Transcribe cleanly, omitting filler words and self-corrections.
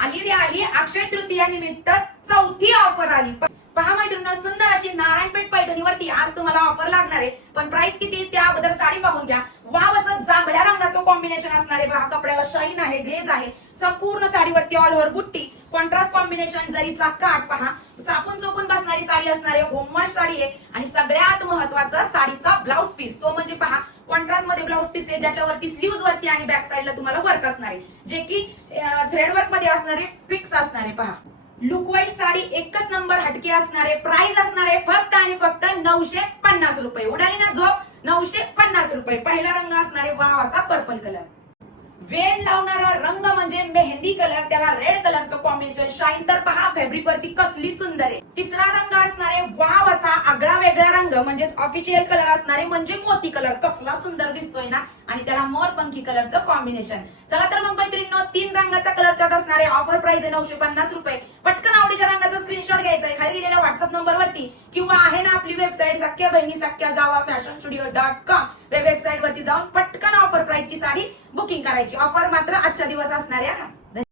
आली रे आली अक्षय तृतीया निमित्त चौथी ऑफर आली। पहा मैत्रिणींनो, सुंदर अशी नारायणपेठ पैठणीवरती आज तुम्हाला ऑफर लागणार आहे। पण प्राइस किती त्या अगोदर साडी पाहून घ्या। वाव असं जांभळ्या रंगाचं कॉम्बिनेशन असणार आहे। पहा कपड्याला शाईन आहे, ग्लेज आहे। संपूर्ण साडीवरती ऑल ओव्हर बुट्टी, कॉन्ट्रास्ट कॉम्बिनेशन, जरीचा काठ पहा, चापून चोपून बसणारी साडी असणार आहे। होममेड साडी आहे आणि सगळ्यात महत्त्वाचं साडीचा ब्लाउज पीस, तो म्हणजे पहा कॉन्ट्रास्ट मध्ये ब्लाउज पीस आहे, ज्याच्यावरती स्लीव्ज वरती आणि बॅक साइडला तुम्हाला वर्क असणार आहे, जे की थ्रेड वर्क मध्ये असणार आहे, फिक्स असणार आहे। पहा लुक वाईज साडी एकच नंबर हटके असणार आहे। प्राइस असणार आहे फक्त आणि फक्त 950 रुपये। उडाली ना झोप, 950 रुपये। पहिला रंग असणार आहे वाव असा पर्पल कलर। वेड लावणारा रंग म्हणजे मेहंदी कलर, त्याला रेड कलरचं कॉम्बिनेशन शाईन तर पहा फॅब्रिक वरती कसली सुंदर आहे। तिसरा रंग असणार आहे वाव असा आगळा वेगळा रंग, म्हणजे ऑफिशियल कलर असणार आहे, म्हणजे मोती कलर। कसला सुंदर दिसतोय ना, आणि त्याला मोरपंखी कलरचं कॉम्बिनेशन। चला तर मग मैत्रिणींनो, 3 रंगाचा कलर चार्ट असणार आहे। ऑफर प्राइस आहे 950 रुपये। पटकन आवडीच्या रंगाचा स्क्रीनशॉट घ्यायचा आहे खाली दिलेल्या व्हॉट्सअप नंबरवरती, किंवा आहे ना आपली वेबसाईट सख्या बहिणी सख्या जावा fashionstudio.com, वेबसाईट वरती जाऊन पटकन ऑफर प्राइसची साडी बुकिंग करायची। ऑफर मात्र आजच्या दिवस असणार आहे।